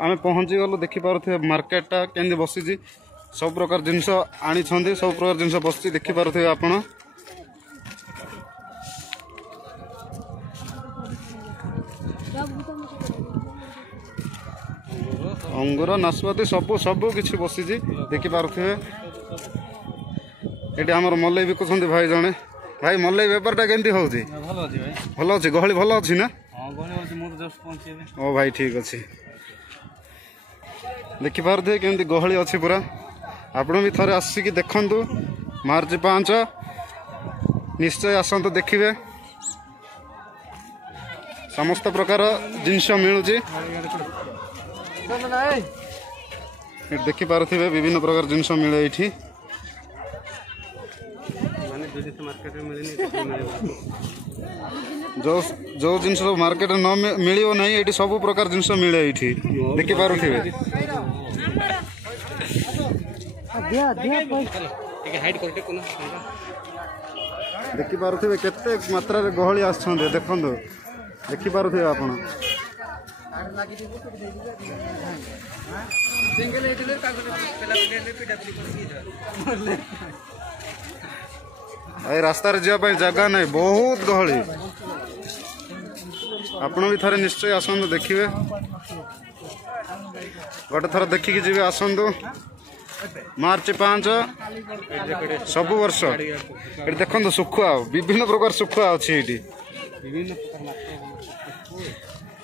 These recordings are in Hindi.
आम पहुँची गलु देखिपे मार्केटा केमती बसी सब प्रकार जिनस आनी सब प्रकार जिनस बस देखिपे आपण अंगूर नाशपाती सब सब किसी बसी देखिपे ये आम मलई बिकुंट भाई जड़े भाई मलई बेपारटा केमती हो भल अच्छे गहली भल अच्छी ना ओ भाई ठीक अच्छे देखिपे केमती गहली अच्छी पूरा आपण भी थोड़े आसिक देखु मार्च 5 निश्चय आसतु देखिए समस्त प्रकार जिनस मिलूँ देखिपे विभिन्न प्रकार जिनस मिले ये जो जो जिनस मार्केट न मिलो ना ये सब प्रकार जिनस मिले ये देखिपे देखिपे केते मात्रा गहली आसछन देखु देखिपे आप रास्तार जावाई जगह नहीं बहुत गहली आपण भी थरे निश्चय आसतु देखिए गोटे थर देखिकी जी आसतु मार्च 5 सब वर्ष ये देखो सुखुआ विभिन्न प्रकार सुखुआ अच्छी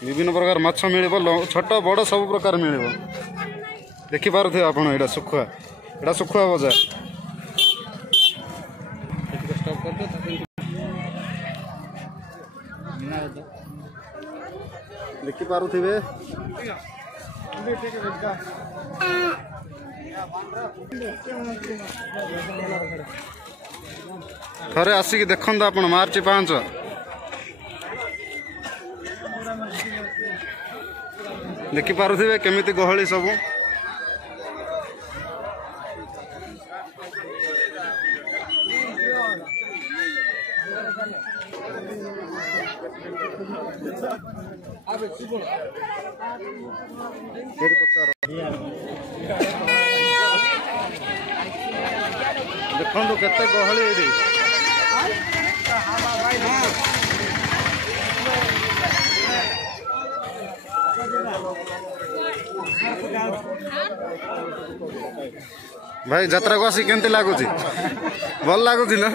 विभिन्न प्रकार माछ मिल छोट बड़ सब प्रकार मिल देखिपे आप सुखुआ बजार देखिपे थरे आसिक देखते आप मार्च 5 देखिपे केमिति गहली सब देखो केते गहली ये भाई यात्रा को आसी केमती लगुच भल लगुच ना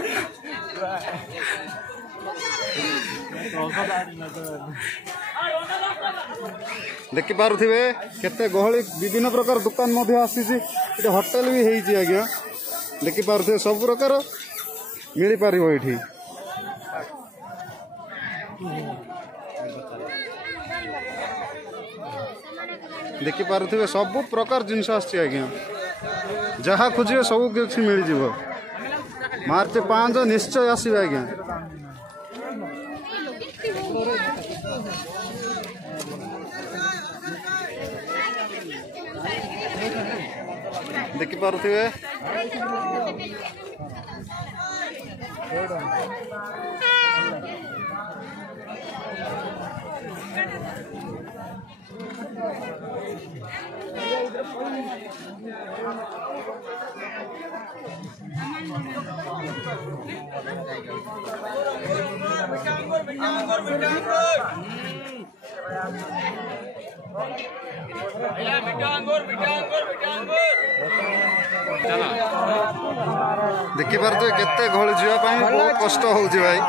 देखिपे केते गहली विभिन्न प्रकार दुकान आसी होटेल भी है आज्ञा देखिपे सब प्रकार मिल पार ये देखिपे सब प्रकार जिनस आज्ञा जहाँ खोजे सब किसी मिल जाव मार्च 5 निश्चय आसवे आज्ञा देखिपे देखिपे केते गहली जावाई बहुत कष्ट हो भाई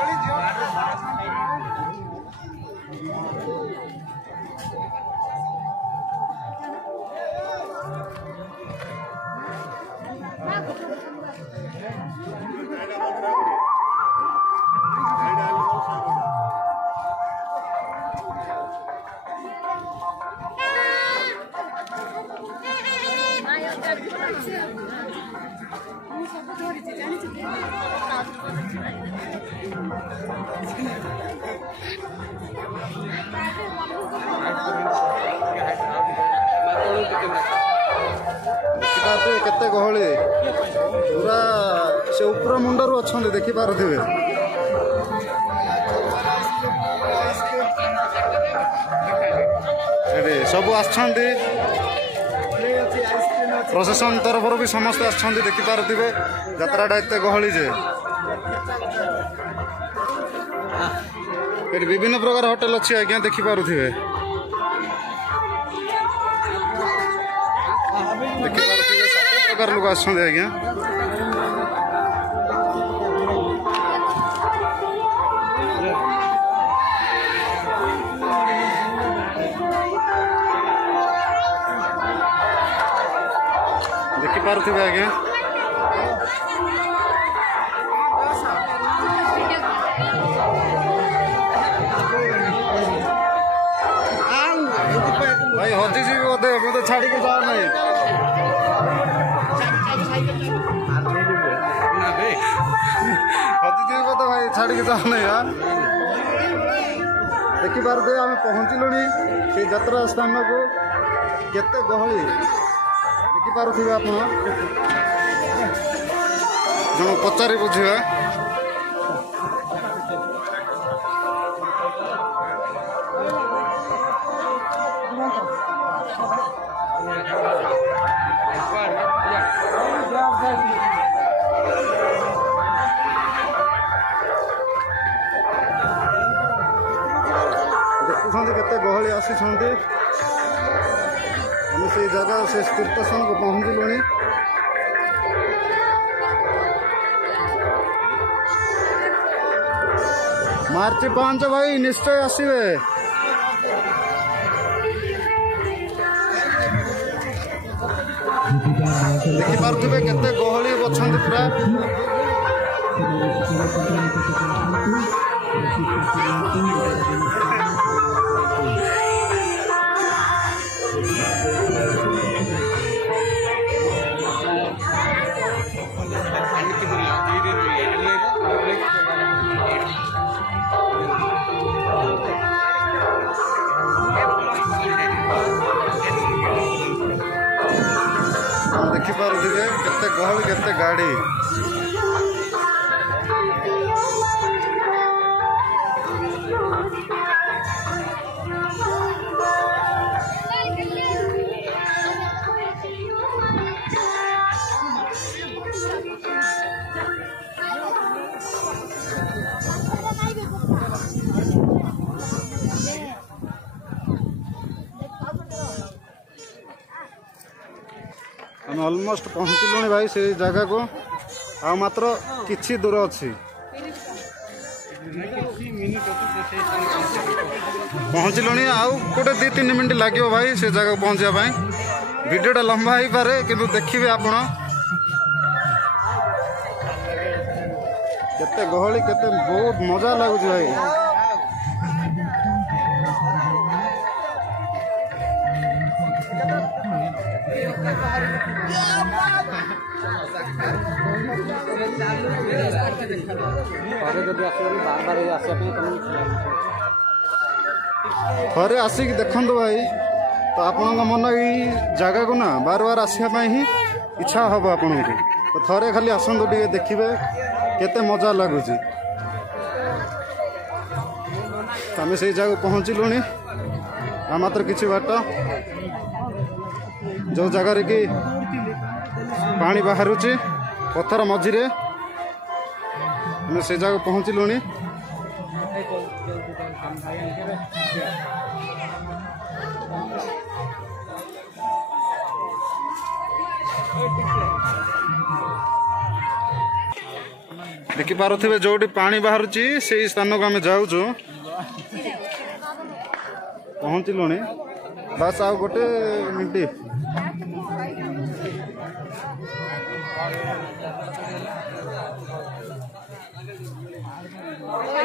केते गहली पूरा से ऊपर मुंडरू अच्छा देखिपे ଏଠି ସବୁ ଆସିଛନ୍ତି ପ୍ରଶାସନ ତରଫରୁ ବି ସମସ୍ତେ ଆସିଛନ୍ତି ଦେଖିପାରୁଥିବେ ଯାତ୍ରାଟା ଏତେ ଗହଳି ଯେ ଏଠି ବିଭିନ୍ନ ପ୍ରକାର ହୋଟେଲ ଅଛି ଆଜ୍ଞା ଦେଖିପାରୁଥିବେ ସବୁ ପ୍ରକାର ଲୋକ ଆସୁଛନ୍ତି ଆଜ୍ଞା ଦେଖିପାରୁଥିବେ ଆଜ୍ଞା ଭାଇ ହଜିଯିବି ବୋଧେ ମୁଁ ତ ଛାଡ଼ିକି ଯାଉ ନାହିଁ ହଜିଯିବି ବୋଧେ ଭାଇ ଛାଡ଼ିକି ଯାଉ ନାହିଁ ଦେଖିପାରୁଥିବେ ଆମେ ପହଞ୍ଚିଲୁଣି ସେଇ ଯାତ୍ରା ସ୍ଥାନକୁ କେତେ ଗହଳି ଦେଖିପାରୁଥିବେ ଆପଣ ଜଣ ପଚାରି ବୁଝିବା ଦେଖୁଛନ୍ତି କେତେ ଗହଳି ଆସିଛନ୍ତି ଆମେ ସେଇ ଜାଗା ସେ ତୀର୍ଥସ୍ଥାନକୁ ପହଞ୍ଚିଲୁଣି ମାର୍ଚ୍ଚ 5 ଭାଇ ନିଶ୍ଚୟ ଆସିବେ ଦେଖିପାରୁଥିବେ କେତେ ଗହଳି ଅଛନ୍ତି ପୁରା ଦେଖିପାରୁଥିବେ କେତେ ଗହଳି କେତେ ଗାଡ଼ି ଆମେ ଅଲମୋଷ୍ଟ ପହଞ୍ଚିଲୁଣି ଭାଇ ସେଇ ଜାଗାକୁ ଆଉ ମାତ୍ର କିଛି ଦୂର ଅଛି ପହଞ୍ଚିଲୁଣି ଆଉ ଗୋଟେ 2-3 ମିନିଟ୍ ଲାଗିବ ଭାଇ ସେ ଜାଗାକୁ ପହଞ୍ଚିବା ପାଇଁ ଭିଡ଼ିଓଟା ଲମ୍ବା ହେଇପାରେ କିନ୍ତୁ ଦେଖିବେ ଆପଣ କେତେ ଗହଳି କେତେ ବହୁତ ମଜା ଲାଗୁଛି ଭାଇ ଥରେ ଆସିକି ଦେଖନ୍ତୁ ଭାଇ ତ ଆପଣଙ୍କ ମନ ଏଇ ଜାଗାକୁ ନା ବାର ବାର ଆସିବା ପାଇଁ ହିଁ ଇଚ୍ଛା ହେବ ଆପଣଙ୍କୁ ତ ଥରେ ଖାଲି ଆସନ୍ତୁ ଟିକେ ଦେଖିବେ କେତେ ମଜା ଲାଗୁଛି ଆମେ ସେଇ ଜାଗାକୁ ପହଞ୍ଚିଲୁଣି ଆଉ ମାତ୍ର କିଛି ବାଟ ଯେଉଁ ଜାଗାରେ କି ପାଣି ବାହାରୁଛି ପଥର ମଝିରେ ଆମେ ସେ ଜାଗାକୁ ପହଞ୍ଚିଲୁଣି ଦେଖିପାରୁଥିବେ ଯୋଉଠି ପାଣି ବାହାରୁଛି ସେଇ ସ୍ଥାନକୁ ଆମେ ଯାଉଛୁ ପହଞ୍ଚିଲୁଣି ବାସ୍ ଆଉ ଗୋଟେ ମିନିଟ୍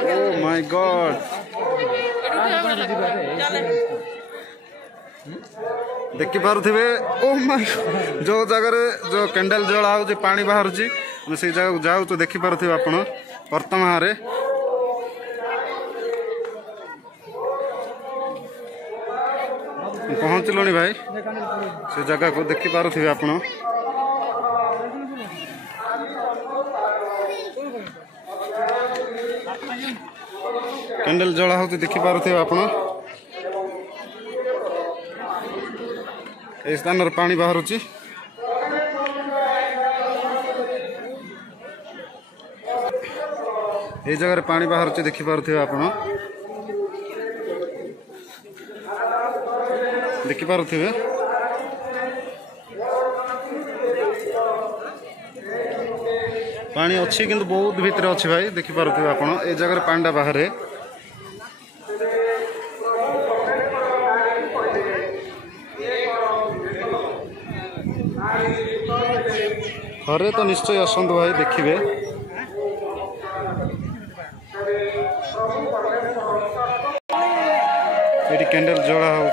Oh my God! ଦେଖିପାରୁଥିବେ ଓ ମାଇ ଯେଉଁ ଜାଗାରେ ଯେଉଁ କ୍ୟାଣ୍ଡେଲ ଜଳା ହେଉଛି ପାଣି ବାହାରୁଛି ଆମେ ସେଇ ଜାଗାକୁ ଯାଉଛୁ ଦେଖିପାରୁଥିବେ ଆପଣ ବର୍ତ୍ତମାନରେ ପହଞ୍ଚିଲୁଣି ଭାଇ ସେ ଜାଗାକୁ ଦେଖିପାରୁଥିବେ ଆପଣ କ୍ୟାଣ୍ଡେଲ ଜଳା ହେଉଛି ଦେଖିପାରୁଥିବେ ଆପଣ ए स्थान पानी बाहरुची ये जगह पानी बाहरुची देखि पारुथिबे आपण देखि पारुथिबे पानी अच्छी किंतु बहुत भीतर अच्छी भाई देखि पारुथिबे आपण ए जगह पांडा बाहर थरे तो निश्चय आसतु भाई देखिए ये कैंडल जला हो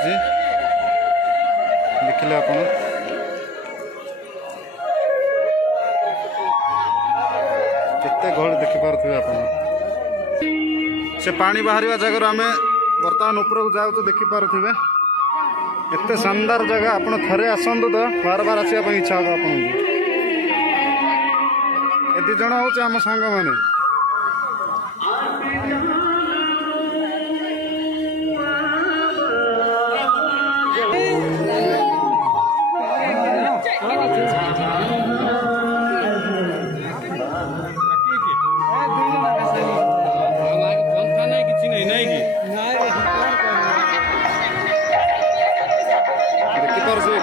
देखिले आप केते गहली देखि पारुथिबे आप से पानी बाहर जगह आम बर्तमान ऊपर जाऊ तो देखि पारुथिबे एते शानदार जगह आपण थरे आसतु तो बार बार आसा इच्छा हम आपन ए दी जण होचे आम सांग माने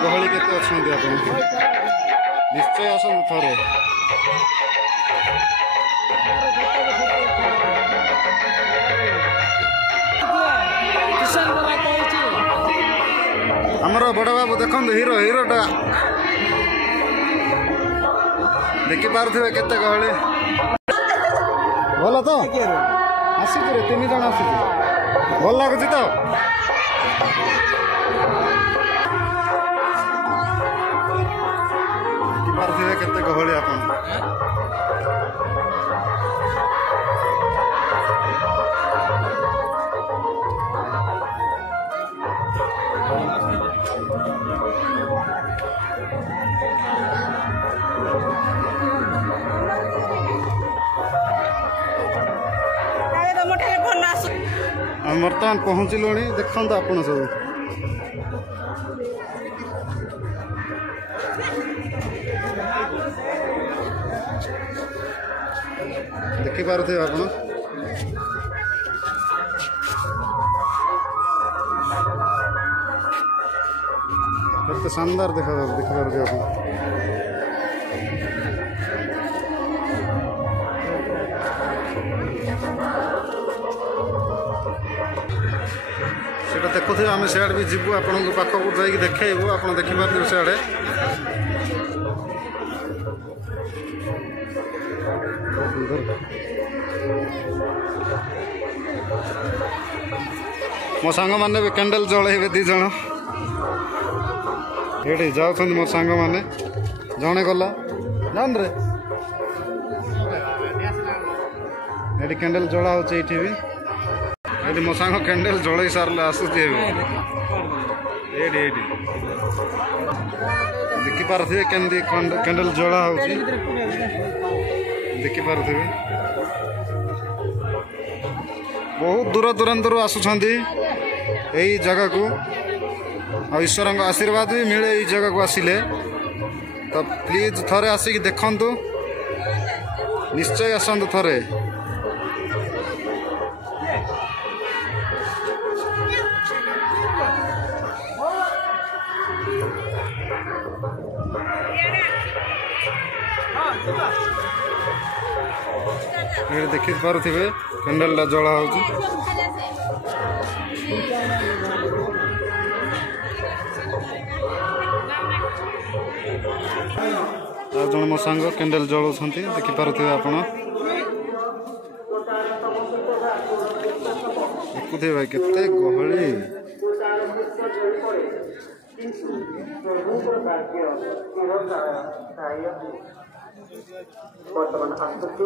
गहली केते अच्छे आप निश्चय आसतु थरे आमर बड़ बाबू देखो हीरो हीरोटा देखि पारुथिबे केते गहली भल तो आसी तीन जन आसी भल लगुच तो पारुथिबे केते गहली आपण हम बर्तमान पहुँचलु देखो आपन सब देखि पारुथिबे आपण केते शानदार देखि पारुथिबे आपण सेटा देखुथे आम सियाड़े भी जीवु आपण पाखक जाइए देखु आप देखिपारे सियाड़े मो सांग मैंने भी कैंडल जलैबे दी जन ये जाऊँ मो सांग मैंने जड़े गला जान रे ये कैंडल जला हो भी मो सांग कैंडल जल सारे आसूचे देखि पारुथिबे केंदी कैंडल जला हो देखि पारुथिबे बहुत दूर दूरांतर आसुछंती यही जगह को ईश्वर आशीर्वाद भी मिले यही जगह को आसिले तो प्लीज थरे आसिक देखंतु निश्चय आसंतु थरे देखि पारुथिबे कैंडल जला हो जन मो सांग कैंडल जलाउं देखि पारुथिबे आपण देखुथिबे भाई केते गहली वर्तमान आसतु